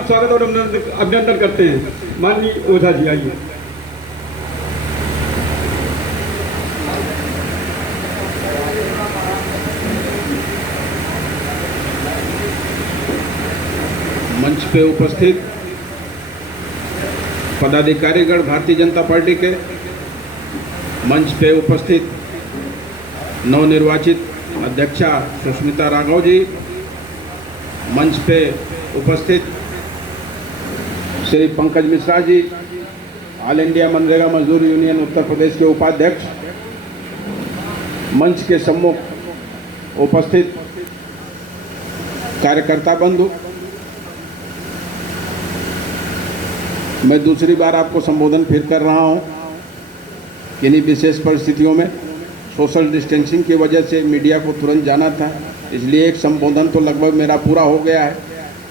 हार्दिक स्वागत और अभिनंदन करते हैं। माननीय ओझा जी आइए। मंच पे उपस्थित पदाधिकारीगण भारतीय जनता पार्टी के, मंच पे उपस्थित नवनिर्वाचित अध्यक्षा सुष्मिता राघव जी, मंच पे उपस्थित श्री पंकज मिश्रा जी, ऑल इंडिया मनरेगा मजदूर यूनियन उत्तर प्रदेश के उपाध्यक्ष, मंच के सम्मुख उपस्थित कार्यकर्ता बंधु, मैं दूसरी बार आपको संबोधन फिर कर रहा हूं। किन्हीं विशेष परिस्थितियों में सोशल डिस्टेंसिंग की वजह से मीडिया को तुरंत जाना था, इसलिए एक संबोधन तो लगभग मेरा पूरा हो गया है,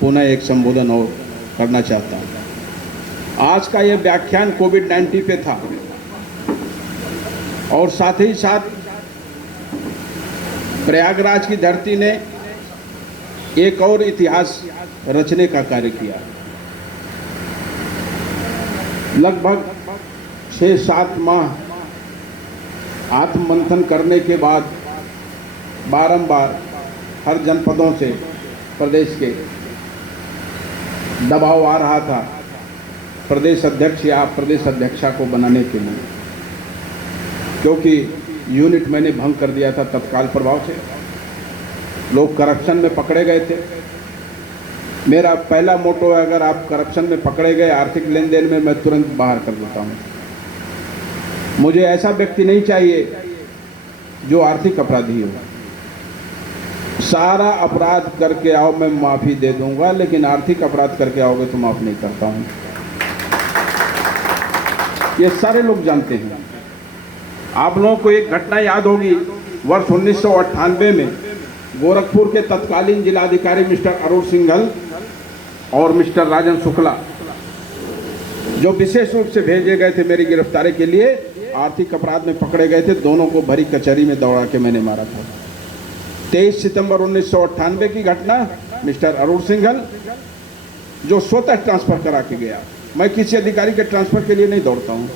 पुनः एक संबोधन और करना चाहता हूं। आज का यह व्याख्यान कोविड-19 पे था और साथ ही साथ प्रयागराज की धरती ने एक और इतिहास रचने का कार्य किया। लगभग 6-7 माह आत्ममंथन करने के बाद बारंबार हर जनपदों से प्रदेश के दबाव आ रहा था प्रदेश अध्यक्ष या प्रदेश अध्यक्षा को बनाने के लिए, क्योंकि यूनिट मैंने भंग कर दिया था तत्काल प्रभाव से। लोग करप्शन में पकड़े गए थे। मेरा पहला मोटो है, अगर आप करप्शन में पकड़े गए आर्थिक लेन देन में, मैं तुरंत बाहर कर देता हूँ। मुझे ऐसा व्यक्ति नहीं चाहिए जो आर्थिक अपराधी हो। सारा अपराध करके आओ, मैं माफ़ी दे दूंगा, लेकिन आर्थिक अपराध करके आओगे तो माफ़ नहीं करता हूँ। ये सारे लोग जानते हैं। आप लोगों को एक घटना याद होगी, वर्ष 1998 में गोरखपुर के तत्कालीन जिलाधिकारी मिस्टर अरुण सिंघल और मिस्टर राजन शुक्ला, जो विशेष रूप से भेजे गए थे मेरी गिरफ्तारी के लिए, आर्थिक अपराध में पकड़े गए थे। दोनों को भरी कचहरी में दौड़ा के मैंने मारा था। 23 सितंबर 1998 की घटना, मिस्टर अरुण सिंघल जो स्वतः ट्रांसफर करा के गया। मैं किसी अधिकारी के ट्रांसफर के लिए नहीं दौड़ता हूँ,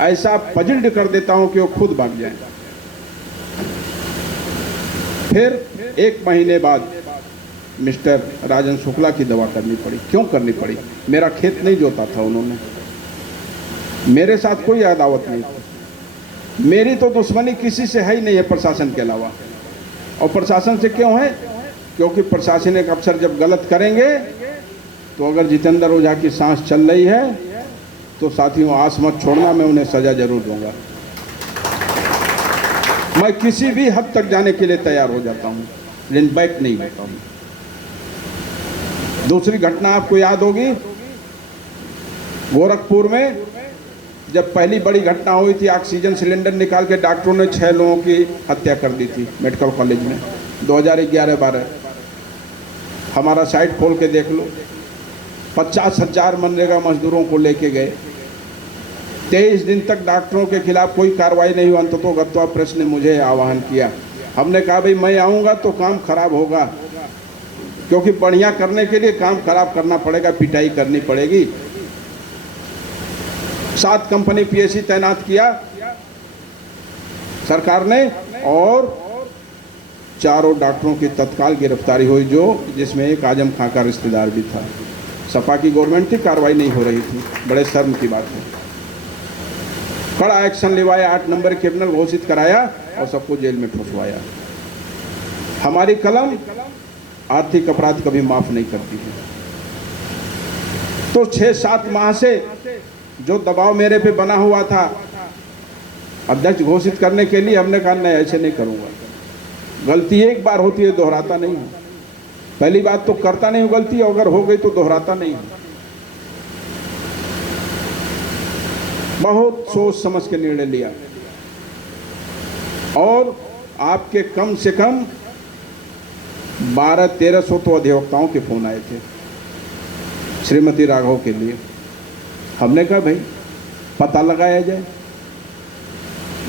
ऐसा पजिल्ड कर देता हूँ कि वो खुद भाग जाए। फिर 1 महीने बाद मिस्टर राजन शुक्ला की दवा करनी पड़ी। क्यों करनी पड़ी? मेरा खेत नहीं जोता था उन्होंने, मेरे साथ कोई अदावत नहीं थी। मेरी तो दुश्मनी किसी से है ही नहीं है प्रशासन के अलावा। और प्रशासन से क्यों है? क्योंकि प्रशासनिक अफसर जब गलत करेंगे तो अगर जितेंद्र ओझा की सांस चल रही है तो साथियों आस मत छोड़ना, मैं उन्हें सजा जरूर दूंगा। मैं किसी भी हद तक जाने के लिए तैयार हो जाता हूं, लेकिन बैक नहीं होता हूं। दूसरी घटना आपको याद होगी, गोरखपुर में जब पहली बड़ी घटना हुई थी, ऑक्सीजन सिलेंडर निकाल के डॉक्टरों ने 6 लोगों की हत्या कर दी थी मेडिकल कॉलेज में, 2011-12। हमारा साइट खोल के देख लो, 50,000 मनरेगा मजदूरों को लेके गए। 23 दिन तक डॉक्टरों के खिलाफ कोई कार्रवाई नहीं हुई। अंततः प्रेस ने मुझे आह्वान किया। हमने कहा भाई मैं आऊँगा तो काम खराब होगा, क्योंकि बढ़िया करने के लिए काम खराब करना पड़ेगा, पिटाई करनी पड़ेगी। 7 कंपनी पीएससी तैनात किया सरकार ने, और 4 डॉक्टरों की तत्काल गिरफ्तारी हुई, जिसमें एक आजम खां का रिश्तेदार भी था। सपा की गवर्नमेंट थी, कार्रवाई नहीं हो रही थी। बड़े शर्म की बात है। कड़ा एक्शन लिवाया, 8 नंबर क्रिमिनल घोषित कराया और सबको जेल में फंसवाया। हमारी कलम आर्थिक अपराध कभी माफ नहीं करती है। तो 6-7 माह से जो दबाव मेरे पे बना हुआ था अध्यक्ष घोषित करने के लिए, हमने कहा नहीं, ऐसे नहीं करूंगा। गलती एक बार होती है, दोहराता नहीं हूं। पहली बात तो करता नहीं हूं गलती, अगर हो गई तो दोहराता नहीं हूं। बहुत सोच समझ के निर्णय लिया और आपके कम से कम 1200-1300 तो अधिवक्ताओं के फोन आए थे श्रीमती राघव के लिए। हमने कहा भाई पता लगाया जाए,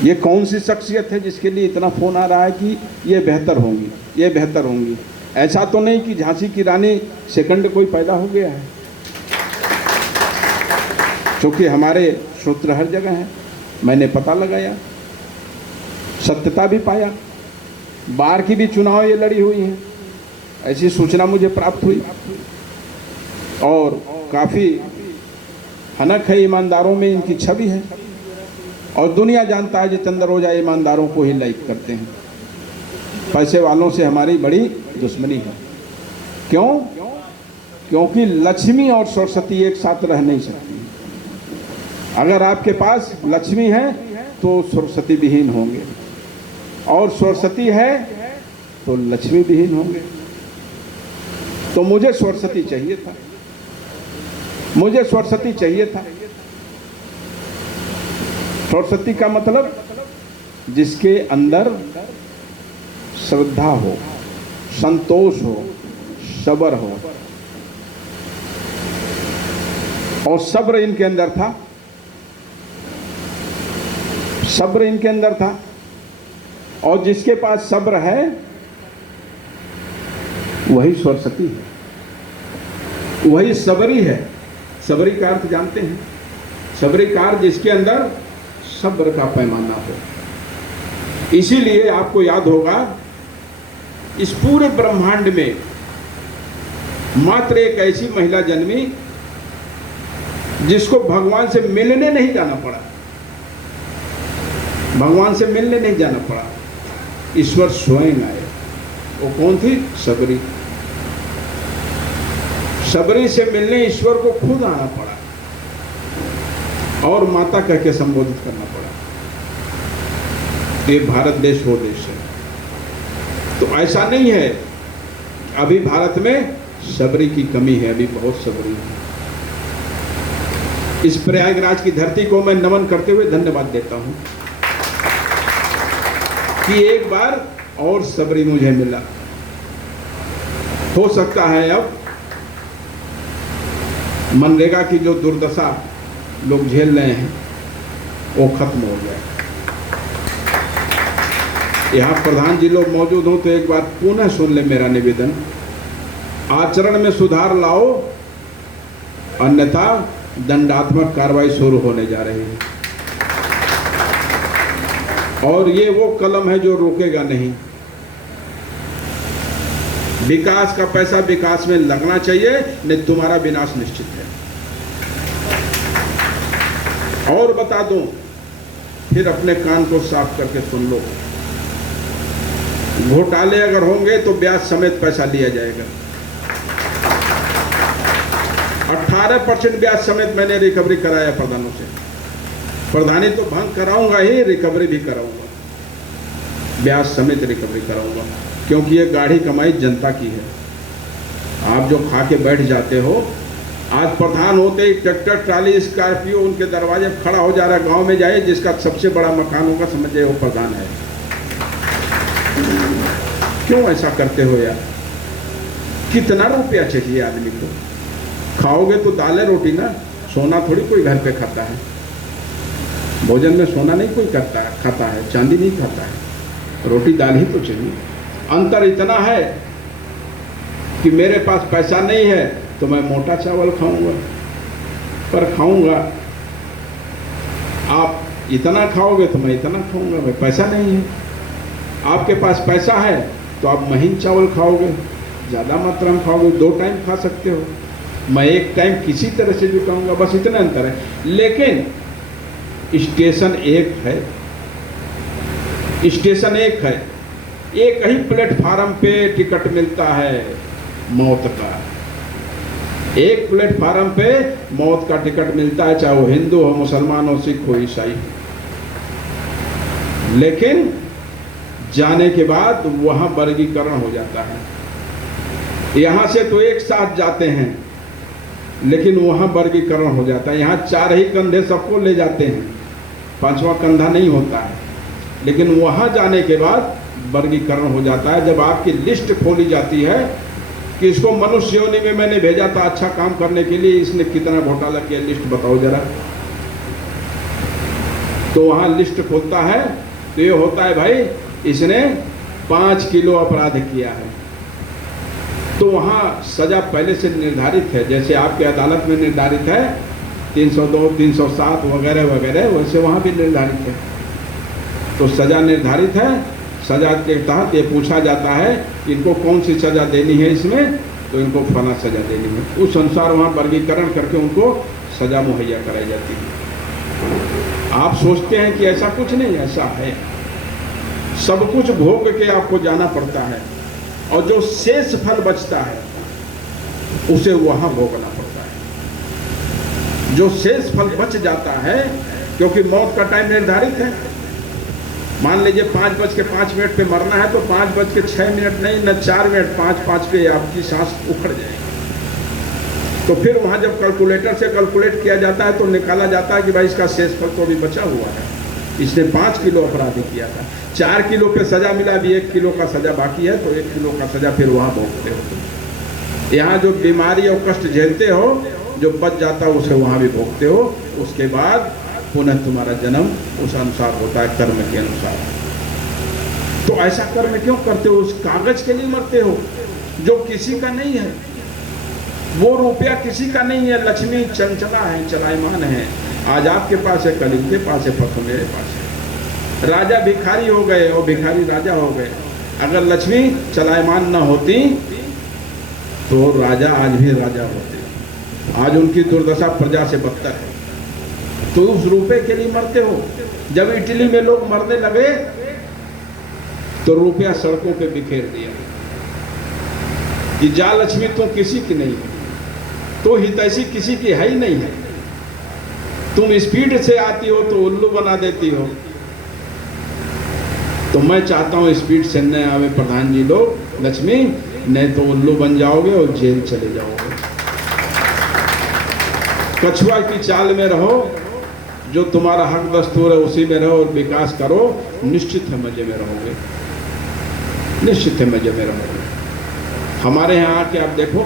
ये कौन सी शख्सियत है जिसके लिए इतना फ़ोन आ रहा है कि ये बेहतर होंगी, ये बेहतर होंगी। ऐसा तो नहीं कि झांसी की रानी सेकंड कोई पैदा हो गया है। क्योंकि हमारे सूत्र हर जगह हैं। मैंने पता लगाया, सत्यता भी पाया, बाहर की भी चुनाव ये लड़ी हुई हैं, ऐसी सूचना मुझे प्राप्त हुई। और काफ़ी हनक है, ईमानदारों में इनकी छवि है, और दुनिया जानता है जितेंद्र ओझा ईमानदारों को ही लाइक करते हैं। पैसे वालों से हमारी बड़ी दुश्मनी है। क्यों? क्योंकि लक्ष्मी और सरस्वती एक साथ रह नहीं सकती। अगर आपके पास लक्ष्मी है तो सरस्वती विहीन होंगे, और सरस्वती है तो लक्ष्मी विहीन होंगे। तो मुझे सरस्वती चाहिए था, मुझे सरस्वती चाहिए था। सरस्वती का मतलब जिसके अंदर श्रद्धा हो, संतोष हो, सब्र हो, और सब्र इनके अंदर था, सब्र इनके अंदर था। और जिसके पास सब्र है वही सरस्वती है, वही सबरी है। सबरी का अर्थ जानते हैं? सबरी का अर्थ जिसके अंदर सब्र का पैमाना हो। इसीलिए आपको याद होगा, इस पूरे ब्रह्मांड में मात्र एक ऐसी महिला जन्मी जिसको भगवान से मिलने नहीं जाना पड़ा, भगवान से मिलने नहीं जाना पड़ा, ईश्वर स्वयं आए। वो कौन थी? सबरी। सबरी से मिलने ईश्वर को खुद आना पड़ा और माता कह के संबोधित करना पड़ा। ये भारत देश वो देश है। तो ऐसा नहीं है, अभी भारत में सबरी की कमी है, अभी बहुत सबरी है। इस प्रयागराज की धरती को मैं नमन करते हुए धन्यवाद देता हूं कि एक बार और सबरी मुझे मिला। हो सकता है अब मनरेगा की जो दुर्दशा लोग झेल रहे हैं वो खत्म हो जाए। यहाँ प्रधान जी लोग मौजूद हो तो एक बार पुनः सुन ले मेरा निवेदन। आचरण में सुधार लाओ, अन्यथा दंडात्मक कार्रवाई शुरू होने जा रही है। और ये वो कलम है जो रोकेगा नहीं। विकास का पैसा विकास में लगना चाहिए, नहीं तुम्हारा विनाश निश्चित है। और बता दूं, फिर अपने कान को साफ करके सुन लो, घोटाले अगर होंगे तो ब्याज समेत पैसा लिया जाएगा। 18% ब्याज समेत मैंने रिकवरी कराया प्रधानों से। प्रधानी तो भंग कराऊंगा ही, रिकवरी भी कराऊंगा, ब्याज समेत रिकवरी कराऊंगा, क्योंकि ये गाढ़ी कमाई जनता की है। आप जो खा के बैठ जाते हो, आज प्रधान होते ही ट्रैक्टर ट्राली स्कॉर्पियो उनके दरवाजे पर खड़ा हो जा रहा है। गांव में जाए, जिसका सबसे बड़ा मकान होगा समझे वो प्रधान है। क्यों ऐसा करते हो यार? कितना रुपया चाहिए आदमी को? खाओगे तो दालें रोटी ना, सोना थोड़ी कोई घर पे खाता है। भोजन में सोना नहीं कोई खाता है, चांदी नहीं खाता है, रोटी दाल ही तो चाहिए। अंतर इतना है कि मेरे पास पैसा नहीं है तो मैं मोटा चावल खाऊंगा, पर खाऊंगा। आप इतना खाओगे तो मैं इतना खाऊंगा, भाई पैसा नहीं है। आपके पास पैसा है तो आप महीन चावल खाओगे, ज़्यादा मात्रा में खाओगे, 2 टाइम खा सकते हो। मैं 1 टाइम किसी तरह से जुटाऊंगा, बस इतना अंतर है। लेकिन स्टेशन एक है, स्टेशन एक है, एक ही प्लेटफार्म पे टिकट मिलता है मौत का। एक प्लेटफार्म पे मौत का टिकट मिलता है, चाहे वो हिंदू हो, मुसलमान हो, सिख हो, ईसाई। लेकिन जाने के बाद वहां वर्गीकरण हो जाता है। यहां से तो एक साथ जाते हैं, लेकिन वहां वर्गीकरण हो जाता है। यहाँ 4 ही कंधे सबको ले जाते हैं, 5वां कंधा नहीं होता है। लेकिन वहां जाने के बाद वर्गीकरण हो जाता है। जब आपकी लिस्ट खोली जाती है कि इसको मनुष्य योनि में मैंने भेजा था अच्छा काम करने के लिए, इसने कितना घोटाला किया, लिस्ट बताओ जरा। तो वहां लिस्ट खोलता है तो ये होता है, भाई इसने 5 किलो अपराध किया है। तो वहां सजा पहले से निर्धारित है, जैसे आपके अदालत में निर्धारित है 302, 307 वगैरह वगैरह वैसे वहाँ भी निर्धारित है। तो सज़ा निर्धारित है। सज़ा के तहत ये पूछा जाता है इनको कौन सी सज़ा देनी है इसमें, तो इनको फला सज़ा देनी है। उस अनुसार वहाँ वर्गीकरण करके उनको सज़ा मुहैया कराई जाती है। आप सोचते हैं कि ऐसा कुछ नहीं, ऐसा है। सब कुछ भोग के आपको जाना पड़ता है और जो शेष फल बचता है उसे वहाँ भोगना पड़ता है। जो शेष फल बच जाता है, क्योंकि मौत का टाइम निर्धारित है। मान लीजिए 5:05 पे मरना है तो 5:06 नहीं, न 4 मिनट, 5:05 पे आपकी सांस उखड़ जाएगी। तो फिर वहाँ जब कैलकुलेटर से कैलकुलेट किया जाता है तो निकाला जाता है कि भाई इसका शेष फल तो अभी बचा हुआ है, इसने 5 किलो अपराधी किया था, 4 किलो पे सजा मिला, अभी 1 किलो का सजा बाकी है, तो 1 किलो का सजा फिर वहाँ भोगते हो। यहाँ जो बीमारी और कष्ट झेलते हो, जो बच जाता है उसे वहाँ भी भोगते हो। उसके बाद पुनः तुम्हारा जन्म उस अनुसार होता है, कर्म के अनुसार। तो ऐसा कर्म क्यों करते हो? उस कागज के लिए मरते हो जो किसी का नहीं है। वो रुपया किसी का नहीं है। लक्ष्मी चंचला है, चलायमान है। आज आपके पास है, कल इनके पास है, परसों मेरे पास है। राजा भिखारी हो गए और भिखारी राजा हो गए। अगर लक्ष्मी चलायमान न होती तो राजा आज भी राजा होते। आज उनकी दुर्दशा प्रजा से बदतर है। तो उस रुपए के लिए मरते हो। जब इटली में लोग मरने लगे तो रुपया सड़कों पे बिखेर दिया कि जा लक्ष्मी तू किसी की नहीं है, तो हितैषी किसी की है ही नहीं है। तुम स्पीड से आती हो तो उल्लू बना देती हो। तो मैं चाहता हूं स्पीड से न आवे प्रधान जी लोग, लक्ष्मी, नहीं तो उल्लू बन जाओगे और जेल चले जाओगे। कछुआ की चाल में रहो, जो तुम्हारा हक दस्तूर है उसी में रहो और विकास करो। निश्चित है मजे में रहोगे, निश्चित है मजे में रहोगे। हमारे यहाँ आके आप देखो,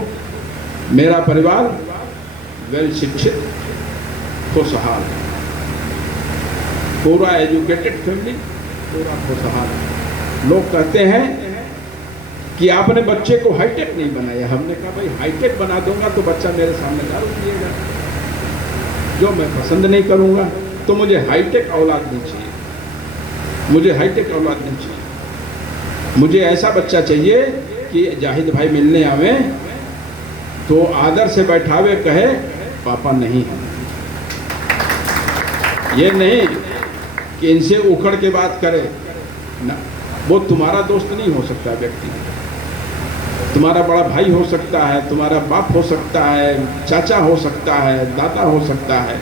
मेरा परिवार वेल शिक्षित, खुशहाल, पूरा एजुकेटेड फैमिली, पूरा खुशहाल। लोग कहते हैं कि आपने बच्चे को हाईटेक नहीं बनाया। हमने कहा भाई हाईटेक बना दूंगा तो बच्चा मेरे सामने दारू पिएगा। जो मैं पसंद नहीं करूंगा तो मुझे हाईटेक औलाद नहीं चाहिए। मुझे हाईटेक औलाद नहीं चाहिए। मुझे ऐसा बच्चा चाहिए कि जाहिद भाई मिलने आवे तो आदर से बैठावे, कहे पापा नहीं है। ये नहीं कि इनसे उखड़ के बात करे ना। वो तुम्हारा दोस्त नहीं हो सकता व्यक्ति, तुम्हारा बड़ा भाई हो सकता है, तुम्हारा बाप हो सकता है, चाचा हो सकता है, दादा हो सकता है,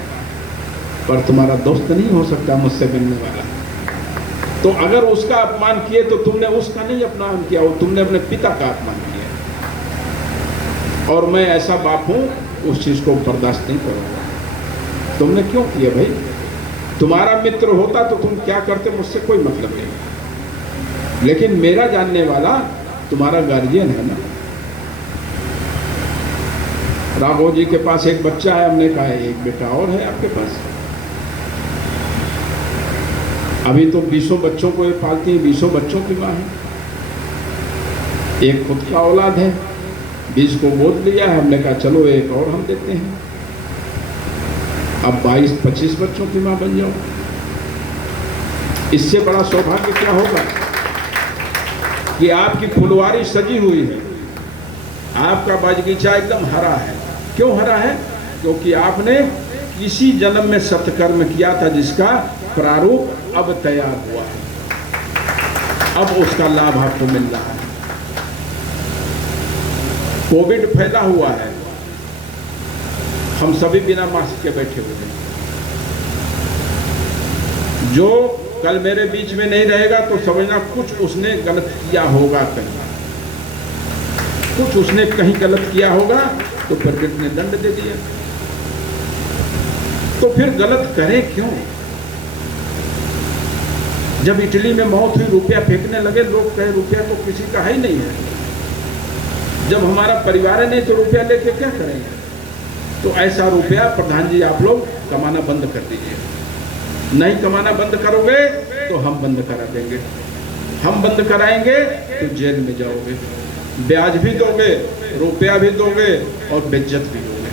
पर तुम्हारा दोस्त नहीं हो सकता मुझसे मिलने वाला। तो अगर उसका अपमान किए तो तुमने उसका नहीं अपमान किया, तुमने अपने पिता का अपमान किया। और मैं ऐसा बाप हूं, उस चीज को बर्दाश्त नहीं करूंगा। तुमने क्यों किया भाई? तुम्हारा मित्र होता तो तुम क्या करते, मुझसे कोई मतलब नहीं। लेकिन मेरा जानने वाला तुम्हारा गार्जियन है ना। राघव जी के पास एक बच्चा है, हमने कहा एक बेटा और है आपके पास। अभी तो 20 बच्चों को ये पालती है, 20 बच्चों की माँ है। एक खुद का औलाद है, 20 को गोद लिया है। हमने कहा चलो एक और हम देते हैं, अब 22-25 बच्चों की माँ बन जाओ। इससे बड़ा सौभाग्य क्या होगा कि आपकी फुलवारी सजी हुई है, आपका बगीचा एकदम हरा है। क्यों हरा है? क्योंकि आपने किसी जन्म में सत्कर्म किया था जिसका प्रारूप अब तैयार हुआ है, अब उसका लाभ आपको मिल रहा है। कोविड फैला हुआ है, हम सभी बिना मास्क के बैठे हुए हैं। जो कल मेरे बीच में नहीं रहेगा तो समझना कुछ उसने गलत किया होगा, कहीं कुछ उसने कहीं गलत किया होगा तो प्रकृति ने दंड दे दिया। तो फिर गलत करें क्यों? जब इटली में मौत हुई, रुपया फेंकने लगे लोग, कहे रुपया तो किसी का है ही नहीं है। जब हमारा परिवार है नहीं तो रुपया लेके क्या करेंगे? तो ऐसा रुपया प्रधान जी आप लोग कमाना बंद कर दीजिए। नहीं कमाना बंद करोगे तो हम बंद करा देंगे। हम बंद कराएंगे तो जेल में जाओगे, ब्याज भी दोगे, रुपया भी दोगे और बेइज्जत भी दोगे।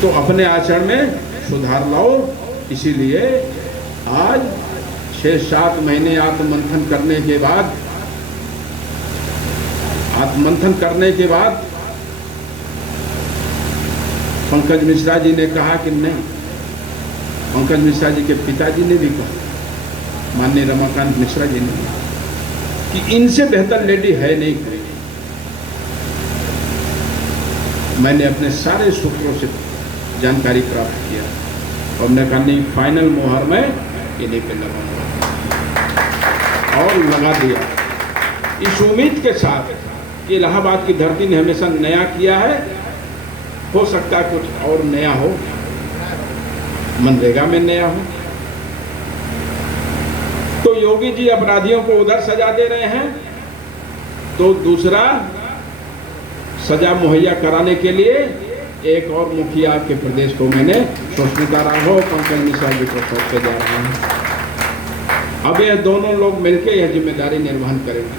तो अपने आचरण में सुधार लाओ। इसीलिए आज 6-7 महीने आत्ममंथन करने के बाद पंकज मिश्रा जी ने कहा कि नहीं, पंकज मिश्रा जी के पिताजी ने भी कहा, माननीय रमाकांत मिश्रा जी ने, कि इनसे बेहतर लेडी है नहीं कोई। मैंने अपने सारे सूत्रों से जानकारी प्राप्त किया और मैं कहा नहीं, फाइनल मोहर में इन्हीं पे लगाऊंगा और लगा दिया, इस उम्मीद के साथ कि इलाहाबाद की धरती ने हमेशा नया किया है, हो सकता है कुछ और नया हो, मनरेगा में नया हो। तो योगी जी अपराधियों को उधर सजा दे रहे हैं, तो दूसरा सजा मुहैया कराने के लिए एक और मुखिया के प्रदेश को मैंने सुष्मिता राघव, पंकज मिश्रा जी को सौंपते जा रहा हूं। अब ये दोनों लोग मिलकर यह जिम्मेदारी निर्वहन करेंगे।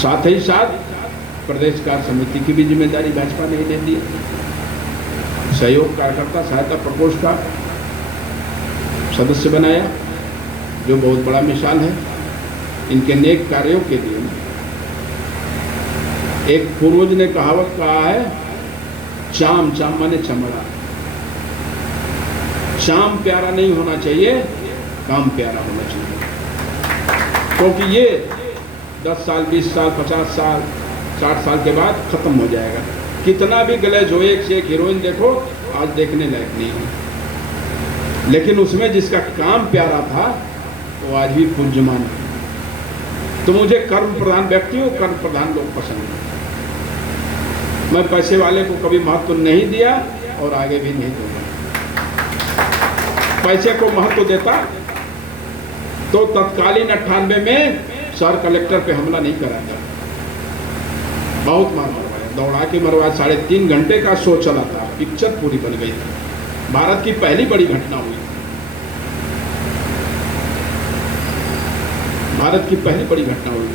साथ ही साथ प्रदेश कार्य समिति की भी जिम्मेदारी भाजपा ने दे दी। सहयोग कार्यकर्ता सहायता प्रकोष्ठ का सदस्य बनाया, जो बहुत बड़ा मिसाल है इनके नेक कार्यों के लिए। एक पूर्वज ने कहावत कहा है, चाम माने चमड़ा। चाम प्यारा नहीं होना चाहिए, काम प्यारा होना चाहिए। क्योंकि ये 10 साल, 20 साल, 50 साल, 60 साल के बाद खत्म हो जाएगा। कितना भी ग्लेज हो, एक से एक हीरोइन देखो, आज देखने लायक नहीं है। लेकिन उसमें जिसका काम प्यारा था वो आज भी पूज्यमान है। तो मुझे कर्म प्रधान व्यक्तियों, कर्म प्रधान लोग पसंद है। मैं पैसे वाले को कभी महत्व नहीं दिया और आगे भी नहीं दूंगा। पैसे को महत्व देता तो तत्कालीन 98 में शहर कलेक्टर पे हमला नहीं कराता। बहुत मार मरवाया, दौड़ा के मरवाया। 3.5 घंटे का शो चला था, पिक्चर पूरी बन गई थी। भारत की पहली बड़ी घटना हुई, भारत की पहली बड़ी घटना हुई।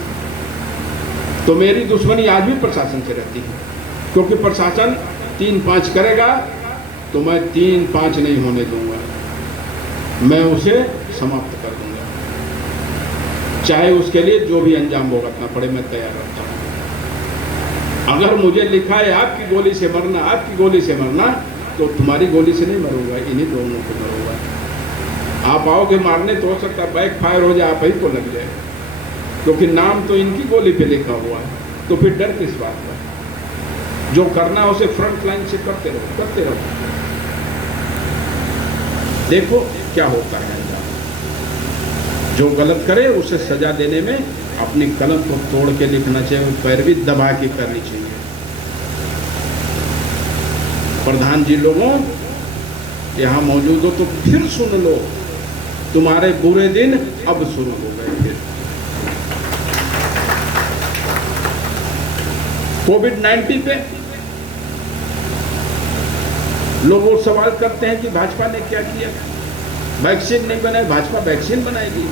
तो मेरी दुश्मनी आज भी प्रशासन से रहती है, क्योंकि प्रशासन 3-5 करेगा तो मैं 3-5 नहीं होने दूंगा, मैं उसे समाप्त कर दूंगा। चाहे उसके लिए जो भी अंजाम भुगतना पड़े, मैं तैयार रहता हूं। अगर मुझे लिखा है आपकी गोली से मरना, आपकी गोली से मरना, तो तुम्हारी गोली से नहीं मरूंगा, इन्हीं दोनों को मरूंगा। आप आओगे मारने तो हो सकता है बैक फायर हो जाए, आप ही को लग जाए, क्योंकि नाम तो इनकी गोली पे लिखा हुआ है। तो फिर डर किस बात का? जो करना है उसे फ्रंट लाइन से करते रहो, करते रहो। देखो क्या होता है। जो गलत करे उसे सजा देने में अपनी कलम को तोड़ के लिखना चाहिए, वो पैरवी दबा के करनी चाहिए। प्रधान जी लोगों यहाँ मौजूद हो तो फिर सुन लो, तुम्हारे बुरे दिन अब शुरू हो गए। फिर कोविड-19 पे लोग वो सवाल करते हैं कि भाजपा ने क्या किया। वैक्सीन नहीं बनाई, भाजपा वैक्सीन बनाएगी।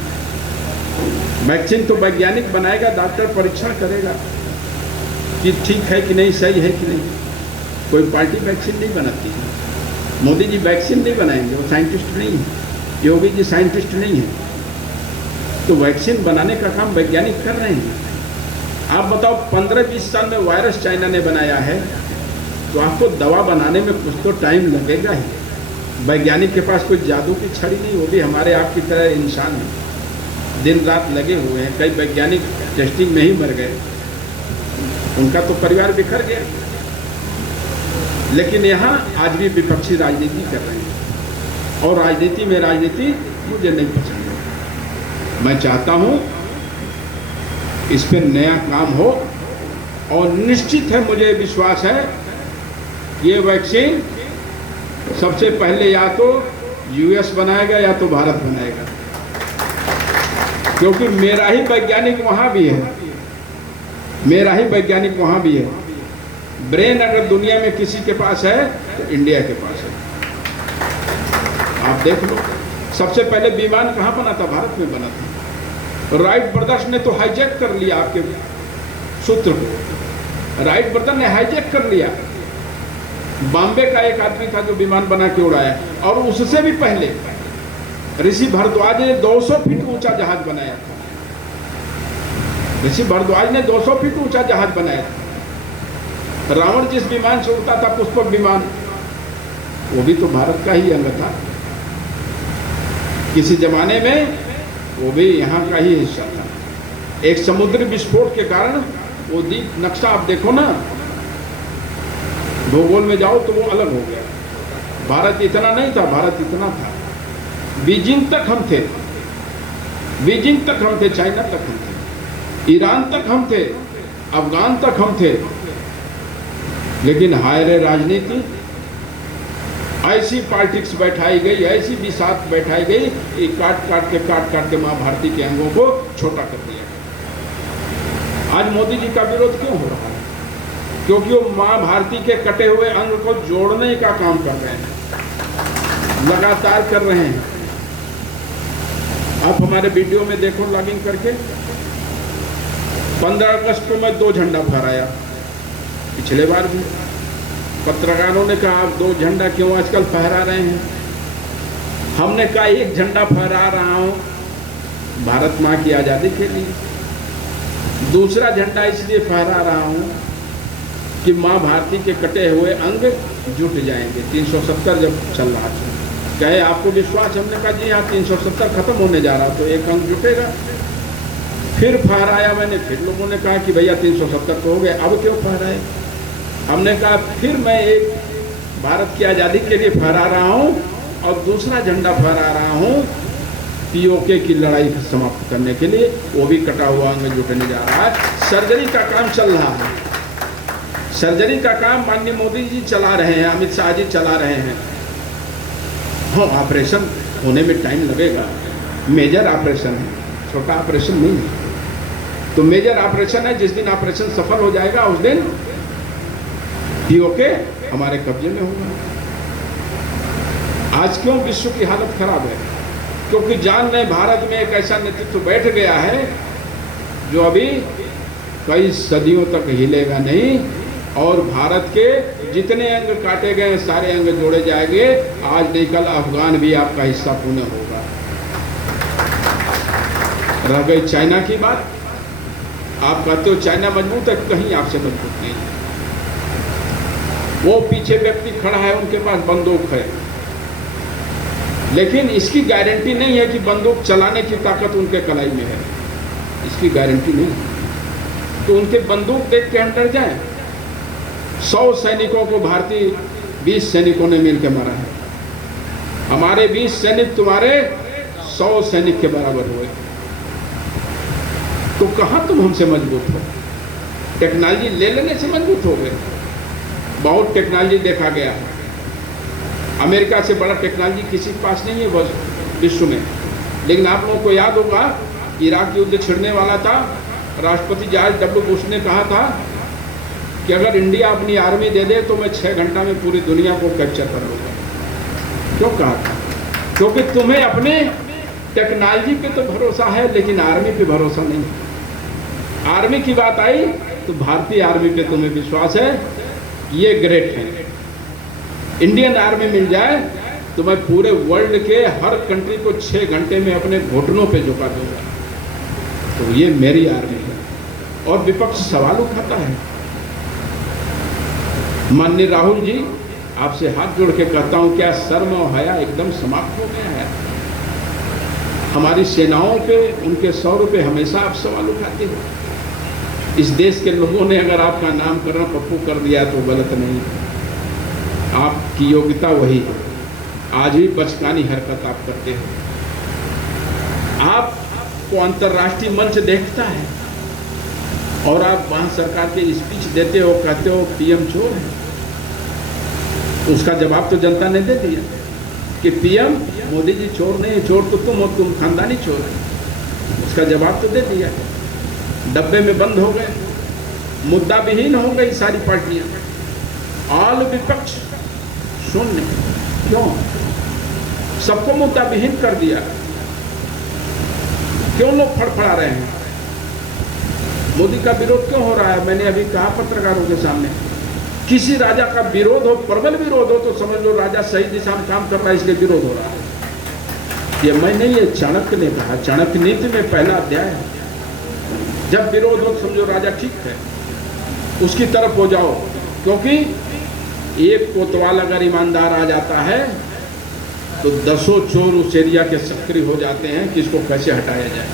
वैक्सीन तो वैज्ञानिक बनाएगा, डॉक्टर परीक्षण करेगा कि ठीक है कि नहीं, सही है कि नहीं। कोई पार्टी वैक्सीन नहीं बनाती है। मोदी जी वैक्सीन नहीं बनाएंगे, वो साइंटिस्ट नहीं है। योगी जी साइंटिस्ट नहीं है। तो वैक्सीन बनाने का काम वैज्ञानिक कर रहे हैं। आप बताओ, 15-20 साल में वायरस चाइना ने बनाया है, तो आपको दवा बनाने में कुछ तो टाइम लगेगा ही। वैज्ञानिक के पास कोई जादू की छड़ी नहीं होगी, हमारे आपकी तरह इंसान है, दिन रात लगे हुए हैं। कई वैज्ञानिक टेस्टिंग में ही मर गए, उनका तो परिवार बिखर गया। लेकिन यहाँ आज भी विपक्षी राजनीति कर रहे हैं, और राजनीति में राजनीति मुझे नहीं पसंद है। मैं चाहता हूँ इस पर नया काम हो, और निश्चित है, मुझे विश्वास है, ये वैक्सीन सबसे पहले या तो यूएस बनाएगा या तो भारत बनाएगा, क्योंकि मेरा ही वैज्ञानिक वहाँ भी है, मेरा ही वैज्ञानिक वहाँ भी है। ब्रेन अगर दुनिया में किसी के पास है तो इंडिया के पास है। आप देख लो, सबसे पहले विमान कहाँ बना था? भारत में बना था। राइट ब्रदर्स ने तो हाईजैक कर लिया आपके सूत्र को, राइट ब्रदर ने हाईजैक कर लिया। बॉम्बे का एक आदमी था जो विमान बना के उड़ाया, और उससे भी पहले ऋषि भारद्वाज ने 200 फीट ऊंचा जहाज बनाया था। ऋषि भारद्वाज ने 200 फीट ऊंचा जहाज बनाया था। रावण जिस विमान से उड़ता था, पुष्पक विमान, वो भी तो भारत का ही अंग था। किसी जमाने में वो भी यहाँ का ही हिस्सा था। एक समुद्री विस्फोट के कारण वो द्वीप नक्शा आप देखो ना, भूगोल में जाओ तो वो अलग हो गया। भारत इतना नहीं था, भारत इतना था। बीजिंग तक हम थे, बीजिंग तक हम थे, चाइना तक हम थे, ईरान तक हम थे, अफगान तक हम थे। लेकिन हायरे राजनीति, ऐसी पॉलिटिक्स बैठाई गई, ऐसी विषाद बैठाई गई कि काट काट के माँ भारती के अंगों को छोटा कर दिया। आज मोदी जी का विरोध क्यों हो रहा है? क्योंकि वो माँ भारती के कटे हुए अंग को जोड़ने का काम कर रहे हैं, लगातार कर रहे हैं। आप हमारे वीडियो में देखो लॉगिंग करके, 15 अगस्त को मैं 2 झंडा फहराया, पिछले बार भी। पत्रकारों ने कहा आप 2 झंडा क्यों आजकल फहरा रहे हैं? हमने कहा 1 झंडा फहरा रहा हूं भारत माँ की आज़ादी के लिए, दूसरा झंडा इसलिए फहरा रहा हूं कि माँ भारती के कटे हुए अंग जुट जाएंगे। 370 जब चल रहा था, कहे आपको विश्वास? हमने कहा जी हाँ, 370 खत्म होने जा रहा तो एक अंग जुटेगा। फिर फहराया मैंने, फिर लोगों ने कहा कि भैया 370 तो हो गए, अब क्यों फहराए? हमने कहा फिर मैं एक भारत की आज़ादी के लिए फहरा रहा हूँ और दूसरा झंडा फहरा रहा हूँ पीओके की लड़ाई समाप्त करने के लिए, वो भी कटा हुआ अंग जुटने जा रहा है। सर्जरी का काम चल रहा है, सर्जरी का काम माननीय मोदी जी चला रहे हैं, अमित शाह जी चला रहे हैं। हाँ, ऑपरेशन होने में टाइम लगेगा, मेजर ऑपरेशन है, छोटा ऑपरेशन नहीं है। तो मेजर ऑपरेशन है, जिस दिन ऑपरेशन सफल हो जाएगा उस दिन पीओके हमारे कब्जे में होगा। आज क्यों विश्व की हालत खराब है? क्योंकि जान रहे भारत में एक ऐसा नेतृत्व बैठ गया है जो अभी कई सदियों तक हिलेगा नहीं, और भारत के जितने अंग काटे गए सारे अंग जोड़े जाएंगे। आज नहीं कल अफगान भी आपका हिस्सा पुनः होगा। रह गई चाइना की बात, आप कहते हो चाइना मजबूत है, कहीं आपसे मजबूत नहीं। वो पीछे व्यक्ति खड़ा है, उनके पास बंदूक है, लेकिन इसकी गारंटी नहीं है कि बंदूक चलाने की ताकत उनके कलाई में है, इसकी गारंटी नहीं है। तो उनके बंदूक देख के हम डर जाएं? 100 सैनिकों को भारतीय 20 सैनिकों ने मिलकर मारा है। हमारे 20 सैनिक तुम्हारे 100 सैनिक के बराबर हुए। तो कहां तुम हमसे मजबूत हो? टेक्नोलॉजी ले लेने से मजबूत हो गए। बहुत टेक्नोलॉजी देखा गया, अमेरिका से बड़ा टेक्नोलॉजी किसी के पास नहीं है बस विश्व में। लेकिन आप लोगों को याद होगा, इराक युद्ध छिड़ने वाला था, राष्ट्रपति जॉर्ज डब्ल्यू बुश ने कहा था कि अगर इंडिया अपनी आर्मी दे दे तो मैं 6 घंटा में पूरी दुनिया को कैप्चर कर लूँगा। क्यों कहा था? क्योंकि तुम्हें अपने टेक्नोलॉजी पे तो भरोसा है, लेकिन आर्मी पे भरोसा नहीं। आर्मी की बात आई तो भारतीय आर्मी पे तुम्हें विश्वास है, ये ग्रेट है। इंडियन आर्मी मिल जाए तो मैं पूरे वर्ल्ड के हर कंट्री को 6 घंटे में अपने घुटनों पे झुका दूंगा। तो ये मेरी आर्मी है। और विपक्ष सवाल उठाता है। माननीय राहुल जी, आपसे हाथ जोड़ के कहता हूं, क्या शर्म और हया एकदम समाप्त हो गया है? हमारी सेनाओं पे, उनके सौर पे हमेशा आप सवाल उठाते हो। इस देश के लोगों ने अगर आपका नामकरण पप्पू कर दिया तो गलत नहीं, आपकी योग्यता वही है। आज भी बचकानी हरकत आप करते हो। आपको अंतर्राष्ट्रीय मंच देखता है और आप वहां सरकार के स्पीच देते हो, कहते हो पीएम चोर है। उसका जवाब तो जनता ने दे दिया कि पीएम मोदी जी चोर नहीं, चोर तो तुम खानदानी चोर है। उसका जवाब तो दे दिया। डब्बे में बंद हो गए, मुद्दा विहीन हो गई सारी पार्टियां, ऑल विपक्ष शून्य। क्यों? सबको मुद्दा विहीन कर दिया। क्यों लोग फड़फड़ा रहे हैं? मोदी का विरोध क्यों हो रहा है? मैंने अभी कहा पत्रकारों के सामने, किसी राजा का विरोध हो, प्रबल विरोध हो, तो समझ लो राजा सही दिशा में काम कर रहा है, इसलिए विरोध हो रहा है। ये मैं नहीं, ये चाणक्य ने कहा, चाणक्य नीति में पहला अध्याय है। जब विरोध हो समझो राजा ठीक है, उसकी तरफ हो जाओ, क्योंकि एक कोतवाल अगर ईमानदार आ जाता है तो दसों चोर उस एरिया के सक्रिय हो जाते हैं कि इसको कैसे हटाया जाए,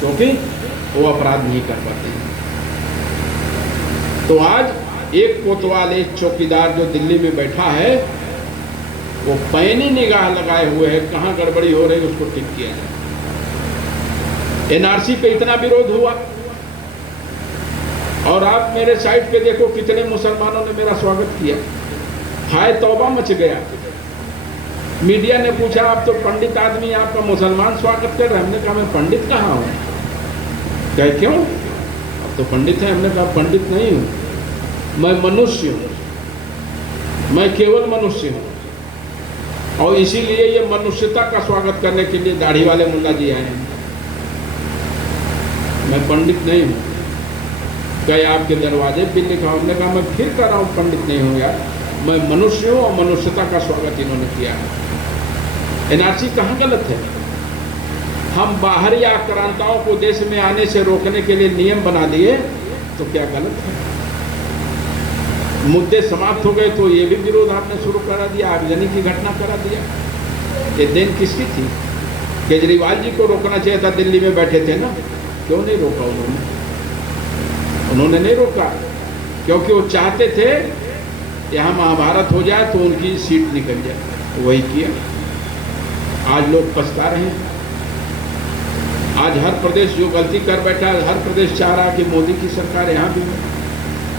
क्योंकि वो अपराध नहीं कर पाते हैं। तो आज एक कोतवाल, एक चौकीदार जो दिल्ली में बैठा है, वो पैनी निगाह लगाए हुए है कहाँ गड़बड़ी हो रही है उसको ठीक किया जाए। एनआरसी पे इतना विरोध हुआ, और आप मेरे साइट पे देखो कितने मुसलमानों ने मेरा स्वागत किया, हाय तौबा मच गया। मीडिया ने पूछा आप तो पंडित आदमी, आपका मुसलमान स्वागत कर रहे हैं। हमने कहा मैं पंडित कहाँ हूँ? कहे क्यों? अब तो पंडित है। हमने कहा पंडित नहीं हूँ, मैं मनुष्य हूँ, मैं केवल मनुष्य हूँ, और इसीलिए ये मनुष्यता का स्वागत करने के लिए दाढ़ी वाले मुल्ला जी आए हैं। मैं पंडित नहीं हूँ। कहे आपके दरवाजे पे लिखा। हमने कहा मैं फिर कह रहा हूँ पंडित नहीं हूँ यार, मैं मनुष्य हूँ, और मनुष्यता का स्वागत इन्होंने किया है। एनआरसी कहाँ गलत है? हम बाहरी आक्रांताओं को देश में आने से रोकने के लिए नियम बना दिए, तो क्या गलत है? मुद्दे समाप्त हो गए तो ये भी विरोध आपने शुरू करा दिया, आगजनी की घटना करा दिया। ये देन किसकी थी? केजरीवाल जी को रोकना चाहिए था, दिल्ली में बैठे थे ना, क्यों नहीं रोका उन्होंने? उन्होंने नहीं रोका क्योंकि वो चाहते थे यहाँ महाभारत हो जाए तो उनकी सीट निकल जाए, वही किया। आज लोग पछता रहे हैं। आज हर प्रदेश जो गलती कर बैठा है, हर प्रदेश चाह रहा है कि मोदी की सरकार यहाँ भी हो।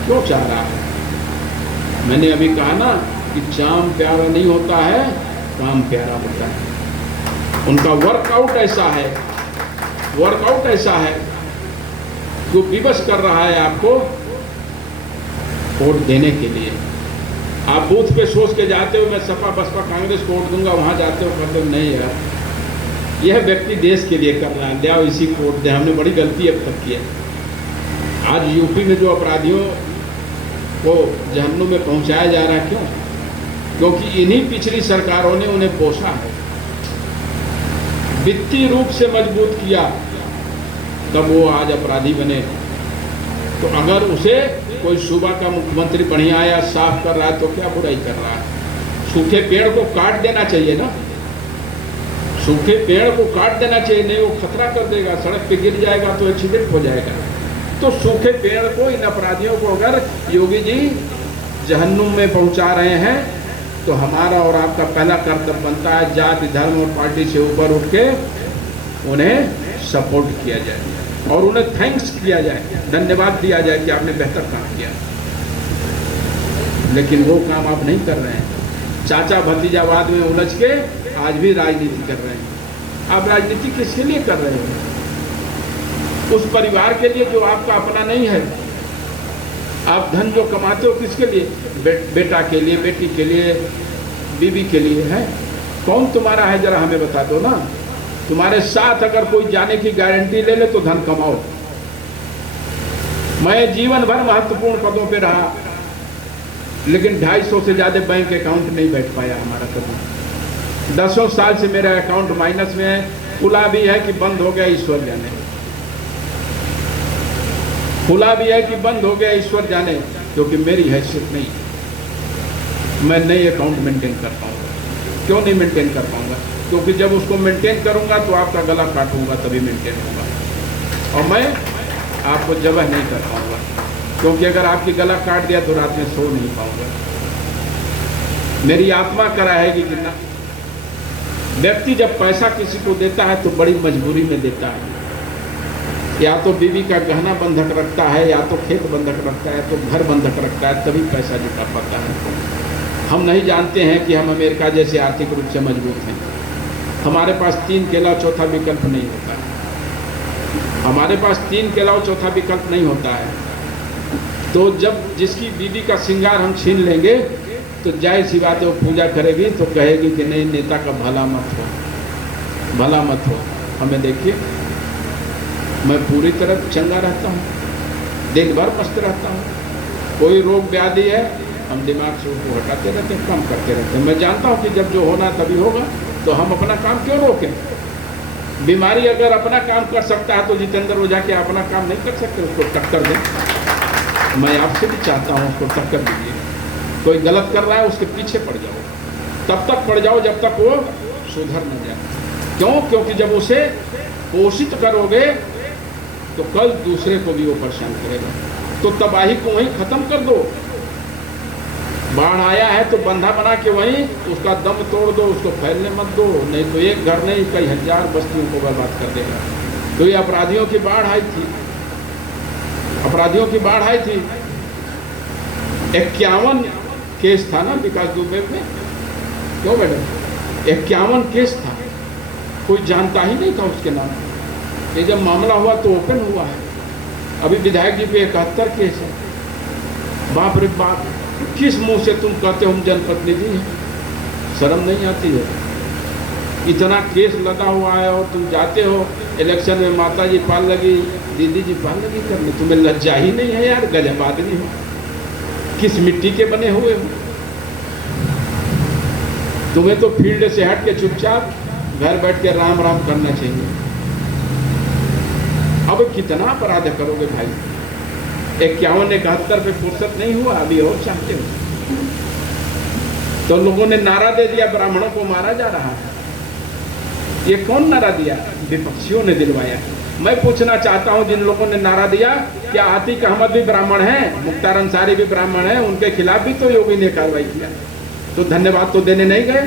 क्यों चाह रहा है? मैंने अभी कहा ना कि चाम प्यारा नहीं होता है, काम प्यारा होता है। उनका वर्कआउट ऐसा है, वर्कआउट ऐसा है जो विवश कर रहा है आपको वोट देने के लिए। आप बूथ पे सोच के जाते हो मैं सपा बसपा कांग्रेस को वोट दूंगा, वहां जाते हो कहते हो नहीं यार, यह व्यक्ति देश के लिए कर रहा है, ले आओ इसी को वोट दे। हमने बड़ी गलती अब तक की है। आज यूपी में जो अपराधियों को जहन्नुम में पहुंचाया जा रहा है, क्यों? क्योंकि इन्हीं पिछली सरकारों ने उन्हें पोषा है, वित्तीय रूप से मजबूत किया, तब वो आज अपराधी बने। तो अगर उसे कोई सूबा का मुख्यमंत्री बढ़िया आया साफ कर रहा है तो क्या बुराई कर रहा है? सूखे पेड़ को काट देना चाहिए ना, सूखे पेड़ को काट देना चाहिए, नहीं वो खतरा कर देगा, सड़क पे गिर जाएगा तो एक्सीडेंट हो जाएगा। तो सूखे पेड़ को, इन अपराधियों को अगर योगी जी जहन्नुम में पहुंचा रहे हैं तो हमारा और आपका पहला कर्तव्य बनता है जाति धर्म और पार्टी से ऊपर उठ के उन्हें सपोर्ट किया जाए और उन्हें थैंक्स किया जाए, धन्यवाद दिया जाए कि आपने बेहतर काम किया। लेकिन वो काम आप नहीं कर रहे हैं। चाचा भतीजावाद में उलझ के आज भी राजनीति कर रहे हैं। आप राजनीति किसके लिए कर रहे हैं? उस परिवार के लिए जो आपका अपना नहीं है। आप धन जो कमाते हो किसके लिए? बेटा के लिए, बेटी के लिए, बीवी के लिए है। कौन तुम्हारा है जरा हमें बता दो ना। तुम्हारे साथ अगर कोई जाने की गारंटी ले ले तो धन कमाओ। मैं जीवन भर महत्वपूर्ण पदों पे रहा, लेकिन 250 से ज्यादा बैंक अकाउंट नहीं बैठ पाया हमारा कभी। 10 साल से मेरा अकाउंट माइनस में है। खुला भी है कि बंद हो गया ईश्वर जाने, खुला भी है कि बंद हो गया ईश्वर जाने, क्योंकि मेरी हैसियत नहीं। मैं नई अकाउंट मेंटेन कर पाऊंगा। क्यों नहीं मेंटेन कर पाऊंगा? क्योंकि जब उसको मेंटेन करूंगा तो आपका गला काटूंगा तभी मेंटेन होगा, और मैं आपको जबह नहीं कर पाऊंगा, क्योंकि अगर आपकी गला काट दिया तो रात में सो नहीं पाऊंगा। मेरी आत्मा कराएगी कि ना। व्यक्ति जब पैसा किसी को देता है तो बड़ी मजबूरी में देता है। या तो बीवी का गहना बंधक रखता है, या तो खेत बंधक रखता है, तो घर बंधक रखता है, तभी पैसा जुटा पाता है। हम नहीं जानते हैं कि हम अमेरिका जैसे आर्थिक रूप से मजबूत हैं। हमारे पास 3 के अलावा चौथा विकल्प नहीं होता है। हमारे पास 3 के अलावा चौथा विकल्प नहीं होता है। तो जब जिसकी बीवी का श्रृंगार हम छीन लेंगे तो जाहिर सी बात है वो पूजा करेगी तो कहेगी कि नहीं, नेता का भला मत हो, भला मत हो। हमें देखिए, मैं पूरी तरह चंगा रहता हूँ, दिन भर मस्त रहता हूँ। कोई रोग व्याधि है हम दिमाग से उसको हटाते रहते हैं, काम करते रहते हैं। मैं जानता हूँ कि जब जो होना तभी होगा, तो हम अपना काम क्यों रोकें? बीमारी अगर अपना काम कर सकता है तो जितेंद्र ओझा के अपना काम नहीं कर सकते, उसको टक्कर दें। मैं आपसे भी चाहता हूँ उसको टक्कर दीजिए। कोई गलत कर रहा है उसके पीछे पड़ जाओ, तब तक पड़ जाओ जब तक वो सुधर न जाए। क्यों? क्योंकि जब उसे पोषित करोगे तो कल दूसरे को भी वो परेशान करेगा। तो तबाही को वहीं खत्म कर दो। बाढ़ आया है तो बंधा बना के वहीं उसका दम तोड़ दो, उसको फैलने मत दो, नहीं तो एक घर नहीं कई हजार बस्तियों को बर्बाद कर देगा। तो ये अपराधियों की बाढ़ आई थी, अपराधियों की बाढ़ आई थी। 51 केस था ना विकास दुबे में, क्यों मैडम? 51 केस था, कोई जानता ही नहीं था उसके नाम। ये जब मामला हुआ तो ओपन हुआ है। अभी विधायक जी पे 71 केस है। बाप रे बाप, किस मुंह से तुम कहते हो हम जनप्रतिनिधि हैं? शर्म नहीं आती है? इतना केस लगा हुआ है और तुम जाते हो इलेक्शन में माता जी पाल लगी, दीदी जी पाल लगी करने। तुम्हें लज्जा ही नहीं है यार, गजब आदमी हो। किस मिट्टी के बने हुए हो? तुम्हें तो फील्ड से हट के चुपचाप घर बैठ के राम राम करना चाहिए। अब कितना अपराध करोगे भाई? 51 71 पे फुर्सत नहीं हुआ, अभी और चाहते हो? तो लोगों ने नारा दे दिया ब्राह्मणों को मारा जा रहा है। ये कौन नारा दिया? विपक्षियों ने दिलवाया। मैं पूछना चाहता हूं जिन लोगों ने नारा दिया, क्या आतिक अहमद भी ब्राह्मण है, मुख्तार अंसारी भी ब्राह्मण है? उनके खिलाफ भी तो योगी ने कार्रवाई किया। तो धन्यवाद तो देने नहीं गए,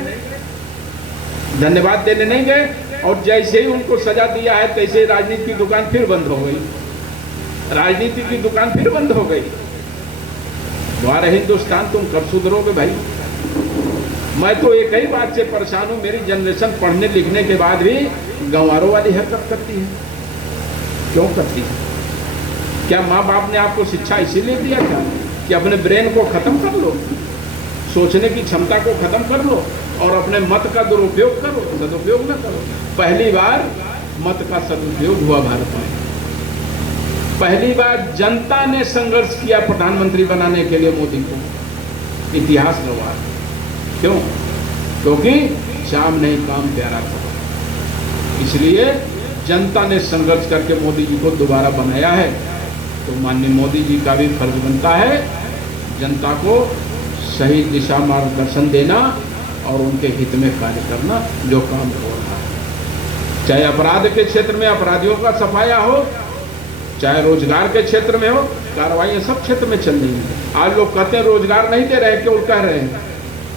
धन्यवाद देने नहीं गए। और जैसे ही उनको सजा दिया है तैसे राजनीति की दुकान फिर बंद हो गई, राजनीति की दुकान फिर बंद हो गई। हमारे हिंदुस्तान तुम कब सुधरोगे भाई? मैं तो एक ही बात से परेशान हूं, मेरी जनरेशन पढ़ने लिखने के बाद भी गंवारों वाली हरकत करती है। क्यों करती है? क्या माँ बाप ने आपको शिक्षा इसीलिए दिया था कि अपने ब्रेन को खत्म कर लो, सोचने की क्षमता को खत्म कर लो और अपने मत का दुरुपयोग करो, सदुपयोग न करो? पहली बार मत का सदुपयोग हुआ भारत में। पहली बार जनता ने संघर्ष किया प्रधानमंत्री बनाने के लिए मोदी को। इतिहास गवाह। क्यों? क्योंकि शाम नहीं काम प्यारा था, इसलिए जनता ने संघर्ष करके मोदी जी को दोबारा बनाया है। तो माननीय मोदी जी का भी फर्ज बनता है जनता को सही दिशा मार्गदर्शन देना और उनके हित में कार्य करना, जो काम हो रहा है। चाहे अपराध के क्षेत्र में अपराधियों का सफाया हो, चाहे रोजगार के क्षेत्र में हो, कार्रवाई सब क्षेत्र में चल रही है। आज लोग कहते हैं रोजगार नहीं दे रहे, क्यों कह रहे हैं?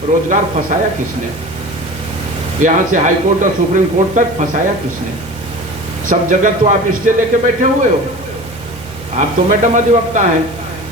रोजगार फंसाया किसने? यहाँ से हाई कोर्ट और सुप्रीम कोर्ट तक फंसाया किसने? सब जगह तो आप स्टे लेके बैठे हुए हो। आप तो मैडम अधिवक्ता हैं,